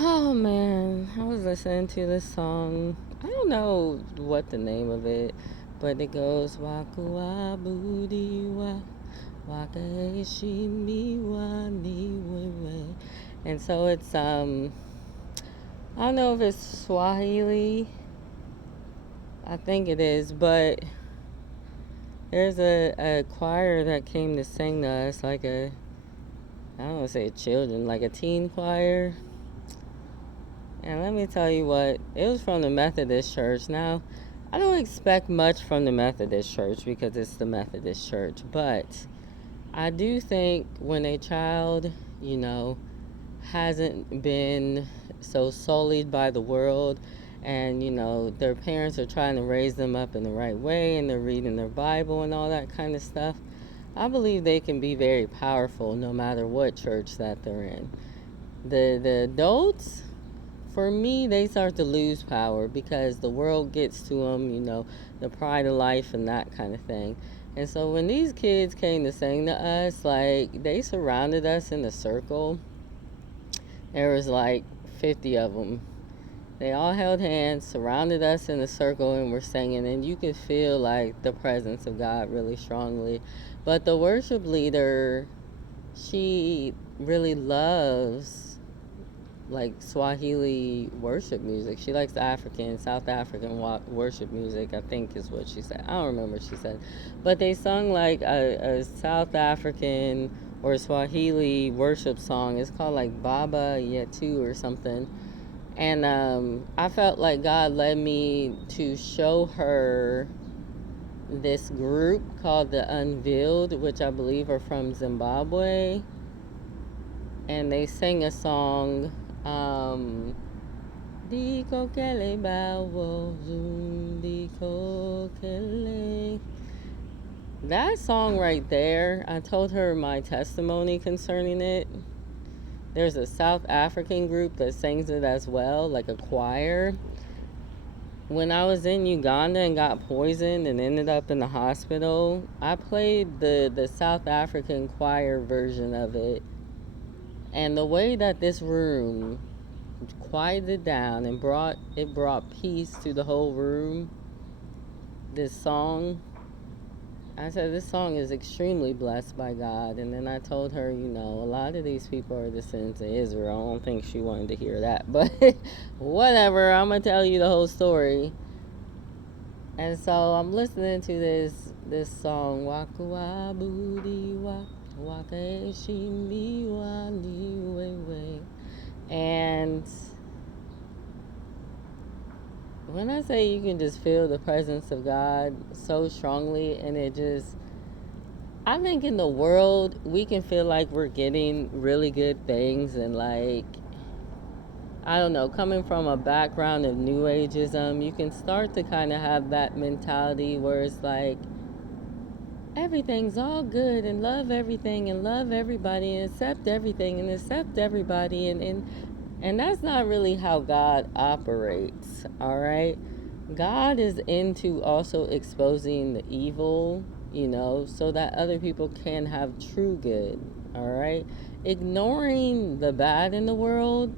Oh man, I was listening to this song. I don't know what the name of it, but it goes Waku Booty Wa Wakaishi Mi Wa Ni Wewe. And so it's I don't know if it's Swahili. I think it is, but there's a choir that came to sing to us like I don't want to say children, like a teen choir. And let me tell you what, it was from the Methodist Church. Now, I don't expect much from the Methodist Church because it's the Methodist Church, but I do think when a child, you know, hasn't been so sullied by the world and, their parents are trying to raise them up in the right way and they're reading their Bible and all that kind of stuff, I believe they can be very powerful no matter what church that they're in. The adults, for me, they start to lose power because the world gets to them, the pride of life and that kind of thing. And so when these kids came to sing to us, like they surrounded us in a circle. There was like 50 of them. They all held hands, surrounded us in a circle, and were singing. And you could feel like the presence of God really strongly. But the worship leader, she really loves like Swahili worship music. She likes South African worship music, I think is what she said. I don't remember what she said. But they sung like a South African or Swahili worship song. It's called like Baba Yetu or something. And I felt like God led me to show her this group called the Unveiled, which I believe are from Zimbabwe. And they sing a song, Diko Kele Bawo Zoom Diko Kele. That song right there, I told her my testimony concerning it. There's a South African group that sings it as well, like a choir. When I was in Uganda and got poisoned and ended up in the hospital, I played the South African choir version of it. And the way that this room quieted down and brought peace to the whole room, this song, I said this song is extremely blessed by God. And then I told her, a lot of these people are descendants of Israel. I don't think she wanted to hear that, but whatever, I'm gonna tell you the whole story. And so I'm listening to this song, Waku Booty Wa Wakaishi Wa Ni Wewe. And when I say you can just feel the presence of God so strongly, and I think in the world, we can feel like we're getting really good things, and like, I don't know, coming from a background of New Ageism, you can start to kind of have that mentality where it's like, everything's all good and love everything and love everybody and accept everything and accept everybody, and that's not really how God operates, all right? God is into also exposing the evil, so that other people can have true good, all right? Ignoring the bad in the world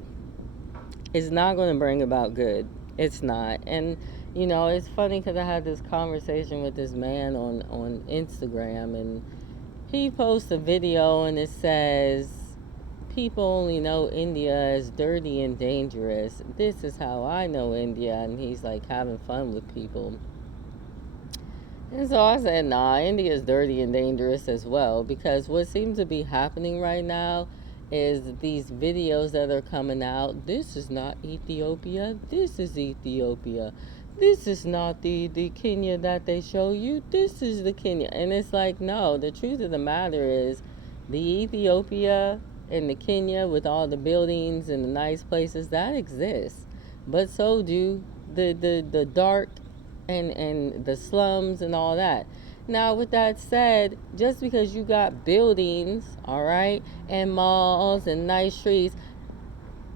is not going to bring about good. It's not. And, it's funny because I had this conversation with this man on Instagram, and he posts a video and it says, people only know India as dirty and dangerous. This is how I know India. And he's like having fun with people. And so I said, nah, India is dirty and dangerous as well. Because what seems to be happening right now is these videos that are coming out. This is not Ethiopia. This is Ethiopia. This is not the Kenya that they show you. This is the Kenya. And it's like, no, the truth of the matter is the Ethiopia and the Kenya with all the buildings and the nice places that exists. But so do the dark and the slums and all that. Now, with that said, just because you got buildings, all right, and malls and nice streets,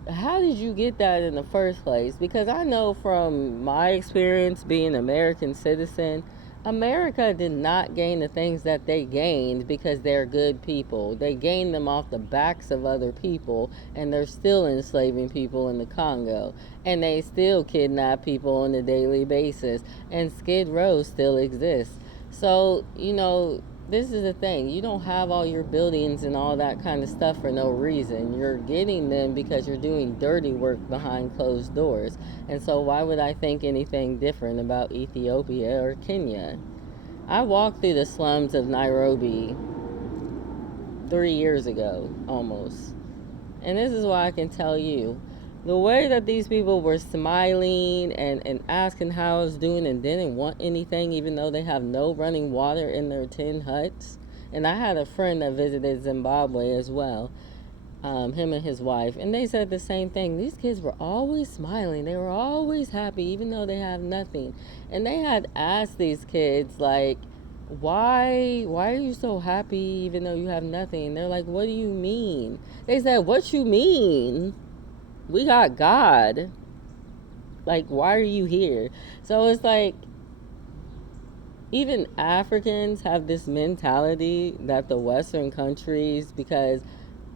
how did you get that in the first place? Because I know from my experience being an American citizen, America did not gain the things that they gained because they're good people. They gained them off the backs of other people, and they're still enslaving people in the Congo. And they still kidnap people on a daily basis. And Skid Row still exists. So, this is the thing. You don't have all your buildings and all that kind of stuff for no reason. You're getting them because you're doing dirty work behind closed doors. And so, why would I think anything different about Ethiopia or Kenya? I walked through the slums of Nairobi 3 years ago, almost. And this is why I can tell you the way that these people were smiling and asking how I was doing and didn't want anything, even though they have no running water in their tin huts. And I had a friend that visited Zimbabwe as well, him and his wife, and they said the same thing. These kids were always smiling. They were always happy, even though they have nothing. And they had asked these kids, like, why are you so happy even though you have nothing? And they're like, what do you mean? They said, what you mean? We got God. Like, why are you here? So it's like, even Africans have this mentality that the Western countries, because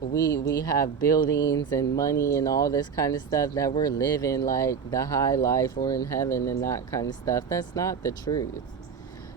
we have buildings and money and all this kind of stuff, that we're living like the high life or in heaven and that kind of stuff. That's not the truth.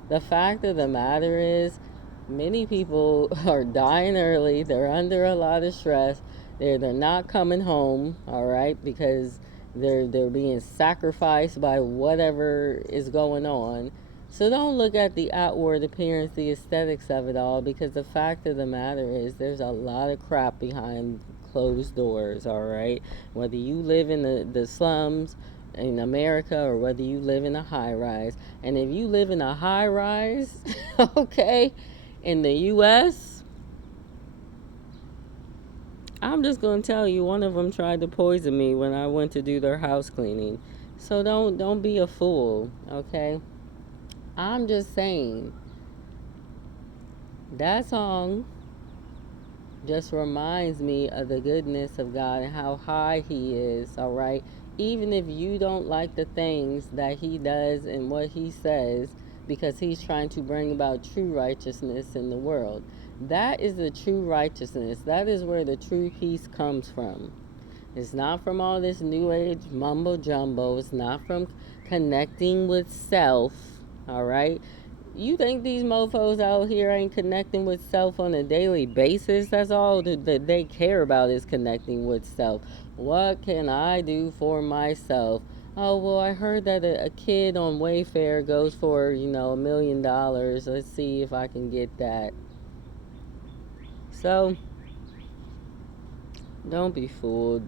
The fact of the matter is, many people are dying early. They're under a lot of stress. They're not coming home, all right, because they're being sacrificed by whatever is going on. So don't look at the outward appearance, the aesthetics of it all, because the fact of the matter is there's a lot of crap behind closed doors, all right? Whether you live in the slums in America or whether you live in a high rise. And if you live in a high rise, okay, in the US, I'm just going to tell you, one of them tried to poison me when I went to do their house cleaning. So don't be a fool, okay? I'm just saying, that song just reminds me of the goodness of God and how high He is, all right? Even if you don't like the things that He does and what He says, because He's trying to bring about true righteousness in the world. That is the true righteousness. That is where the true peace comes from. It's not from all this new age mumbo jumbo. It's not from connecting with self, all right? You think these mofos out here ain't connecting with self on a daily basis? That's all that they care about, is connecting with self. What can I do for myself? Oh, well, I heard that a kid on Wayfair goes for, $1 million. Let's see if I can get that. So, don't be fooled.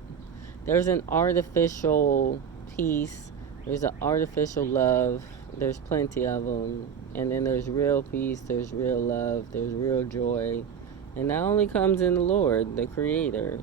There's an artificial peace, there's an artificial love, there's plenty of them. And then there's real peace, there's real love, there's real joy. And that only comes in the Lord, the Creator.